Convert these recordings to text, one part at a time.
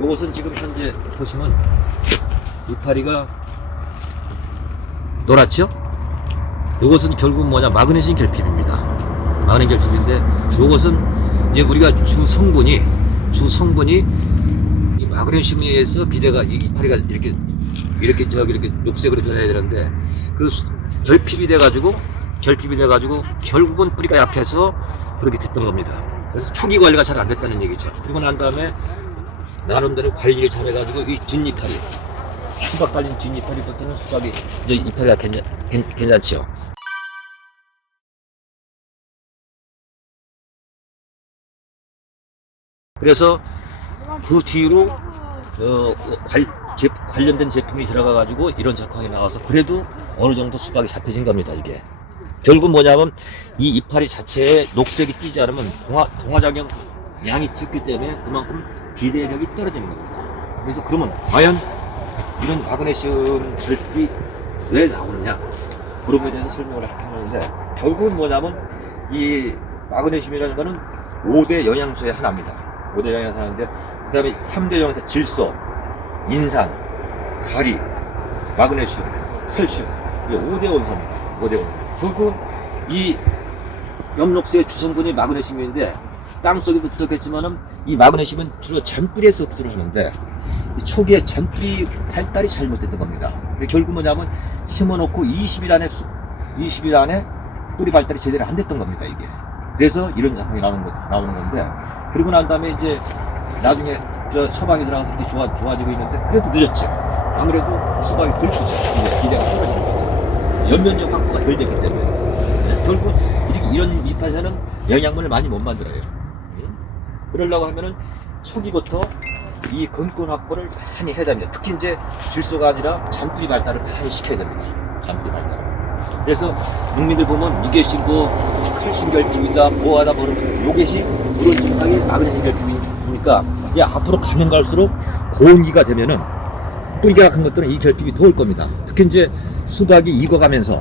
요것은 지금 현재 보시면 이파리가 노랗죠? 요것은 결국 뭐냐, 마그네슘 결핍입니다. 마그네슘 결핍인데, 요것은 이제 우리가 주 성분이 이 마그네슘에 의해서 비대가, 이 이파리가 이렇게 녹색으로 변해야 되는데, 그 결핍이 돼가지고 결국은 뿌리가 약해서 그렇게 됐던 겁니다. 그래서 초기 관리가 잘 안 됐다는 얘기죠. 그리고 난 다음에 나름대로 관리를 잘 해가지고 이 뒷이파리, 수박 달린 뒷이파리부터는 수박이 이제 이파리가 괜찮죠. 그래서 그 뒤로 관련된 제품이 들어가가지고 이런 작황이 나와서 그래도 어느 정도 수박이 잡혀진 겁니다. 이게 결국 뭐냐면 이 이파리 자체에 녹색이 띄지 않으면 동화작용 양이 적기 때문에 그만큼 비대력이 떨어지는 겁니다. 그래서 그러면 과연 이런 마그네슘 결핍이 왜 나오느냐, 그런 거에 대해서 설명을 하는데, 결국은 뭐냐면 이 마그네슘이라는 거는 5대 영양소의 하나입니다. 5대 영양소 하나인데, 그 다음에 3대 영양소, 질소, 인산, 가리, 마그네슘, 칼슘, 이게 5대 원소입니다. 5대 원소. 결국 이 엽록새의 주성분이 마그네슘인데, 땅속에도 붙었겠지만은 이 마그네슘은 주로 잔뿌리에서 흡수를 하는데, 이 초기에 잔뿌리 발달이 잘못됐던 겁니다. 결국 뭐냐면 심어놓고 20일 안에 뿌리 발달이 제대로 안 됐던 겁니다. 이게. 그래서 이런 작품이 나오는 건데, 그리고 난 다음에 이제 나중에 처방이 들어가서 이렇게 좋아지고 있는데, 그래도 늦었죠. 아무래도 수박이 덜 크죠. 이제 비대가 떨어지는 거죠. 연면적 확보가 덜 됐기 때문에. 결국 이런 잎에서는 영양분을 많이 못 만들어요. 그러려고 하면은 초기부터 이 근권 확보를 많이 해야 됩니다. 특히 이제 질소가 아니라 잔뿌리 발달을 많이 시켜야 됩니다. 잔뿌리 발달. 그래서 농민들 보면 이게 뭐 칼슘 결핍이다, 뭐하다 그러면 요것이 그런 증상이 마그네슘 결핍이니까, 앞으로 가면 갈수록 고온기가 되면은 뿌리가 큰 것들은 이 결핍이 더 올 겁니다. 특히 이제 수박이 익어가면서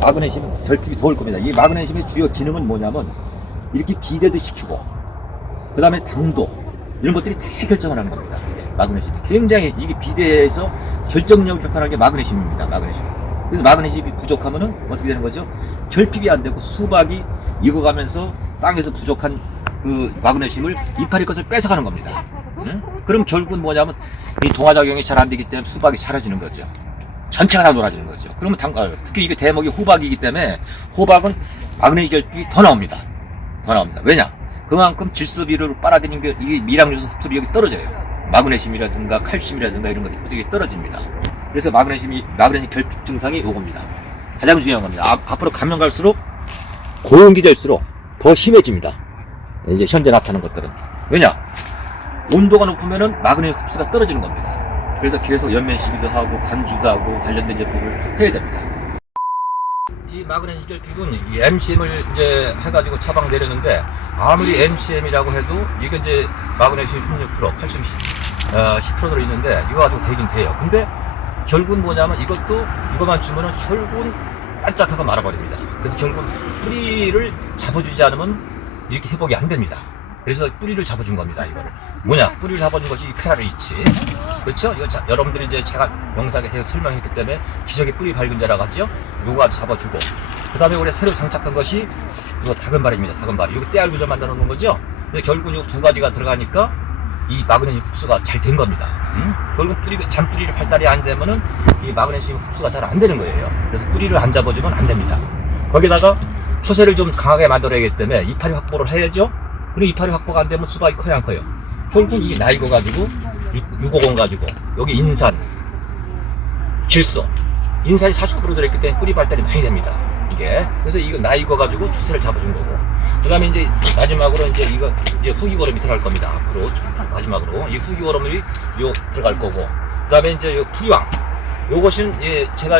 마그네슘 결핍이 더 올 겁니다. 이 마그네슘의 주요 기능은 뭐냐면 이렇게 비대도 시키고, 그 다음에 당도, 이런 것들이 다 결정을 하는 겁니다. 마그네슘이 굉장히, 이게 비대에서 결정력을 역할하는 게 마그네슘입니다. 마그네슘. 그래서 마그네슘이 부족하면은 어떻게 되는 거죠? 결핍이 안 되고 수박이 익어가면서 땅에서 부족한 그 마그네슘을 이파리 것을 뺏어가는 겁니다. 응? 그럼 결국은 뭐냐면 이 동화작용이 잘 안 되기 때문에 수박이 사라지는 거죠. 전체가 다 놀아지는 거죠. 그러면 특히 이게 대목이 호박이기 때문에 호박은 마그네슘 결핍이 더 나옵니다. 왜냐? 그만큼 질소비료를 빨아들이는 게, 이 미량요소 흡수율이 여기 떨어져요. 마그네슘이라든가 칼슘이라든가 이런 것들이 흡수율이 떨어집니다. 그래서 마그네슘 결핍 증상이 요겁니다. 가장 중요한 겁니다. 앞으로 가면 갈수록 고온기 될수록 더 심해집니다. 이제 현재 나타나는 것들은. 왜냐? 온도가 높으면은 마그네슘 흡수가 떨어지는 겁니다. 그래서 계속 연면 시비도 하고 간주도 하고 관련된 제품을 해야 됩니다. 이 마그네슘 결핍은 이 MCM을 이제 해가지고 처방 내렸는데, 아무리 MCM이라고 해도 이게 이제 마그네슘 16%, 칼슘 10% 들어있는데 이거 가지고 되긴 돼요. 근데 결국은 뭐냐면 이것만 주면은 결국은 반짝하고 말아버립니다. 그래서 결국은 뿌리를 잡아주지 않으면 이렇게 회복이 안 됩니다. 그래서 뿌리를 잡아준 겁니다. 이거를 뿌리를 잡아준 것이 이 페라리치, 그렇죠? 이거 여러분들이 이제 제가 영상에 계속 설명했기 때문에 기적의 뿌리 밝은자라고 하죠. 요거 잡아주고, 그 다음에 올해 새로 장착한 것이 이거 다금발입니다. 다금발. 이거 떼알구조 만들어 놓은 거죠. 근데 결국 이 두 가지가 들어가니까 이 마그네슘 흡수가 잘 된 겁니다. 결국 잔뿌리를 발달이 안 되면은 이 마그네슘 흡수가 잘 안 되는 거예요. 그래서 뿌리를 안 잡아주면 안 됩니다. 거기다가 추세를 좀 강하게 만들어야 하기 때문에 이파리 확보를 해야죠. 그리고 이파리 확보가 안 되면 수박이 커요, 안 커요? 결국 이게 나이거 가지고, 650 가지고, 여기 인산, 질소, 인산이 49% 들어있기 때문에 뿌리 발달이 많이 됩니다. 이게. 그래서 이거 나이거 가지고 추세를 잡아준 거고. 그 다음에 이제 마지막으로 이제 후기거름이 들어갈 겁니다. 앞으로 마지막으로 이 후기거름이 들어갈 거고. 그 다음에 이제 풀이왕. 요것은 제가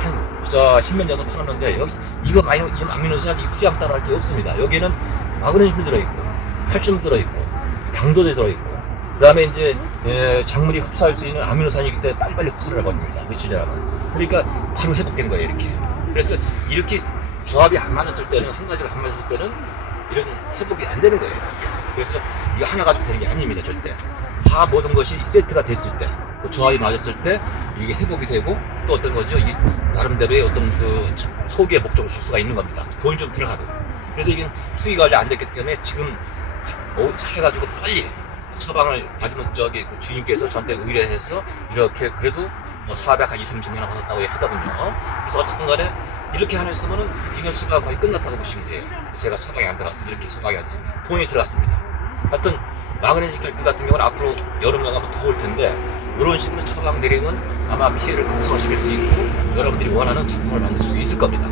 한 10년 전에 팔았는데, 이거 아미노산 이 풀이왕 따라할 게 없습니다. 여기에는 마그네슘이 들어있고, 칼슘 들어있고, 당도 들어있고, 그 다음에 이제 작물이 흡수할 수 있는 아미노산이기 때문에 빨리빨리 흡수를 해버립니다. 며칠 지나면. 그러니까 바로 회복된 거예요, 이렇게. 그래서 이렇게 조합이 안 맞았을 때는, 한 가지가 안 맞았을 때는 이런 회복이 안 되는 거예요. 그래서 이거 하나 가지고 되는 게 아닙니다, 절대. 다 모든 것이 세트가 됐을 때, 그 조합이 맞았을 때 이게 회복이 되고 또 어떤 거죠? 이 나름대로의 어떤 그 소비의 목적을 할 수가 있는 겁니다. 돈이 좀 들어가도. 그래서 이게 수익 관리 안 됐기 때문에 지금 해가지고 빨리 처방을 마지막 저기 그 주인께서 저한테 의뢰해서 이렇게 그래도 뭐 420-30만 원 받았다고 하더군요. 그래서 어쨌든 간에 이렇게 하셨으면은 이건 수가 거의 끝났다고 보시면 돼요. 제가 처방이 안 들어갔어요. 이렇게 처방이 안 됐습니다. 돈이 들어갔습니다. 하여튼 마그네슘 결핍 같은 경우는 앞으로 여름에 가면 더울 텐데 이런 식으로 처방 내리면 아마 피해를 극성화시킬 수 있고 여러분들이 원하는 제품을 만들 수 있을 겁니다.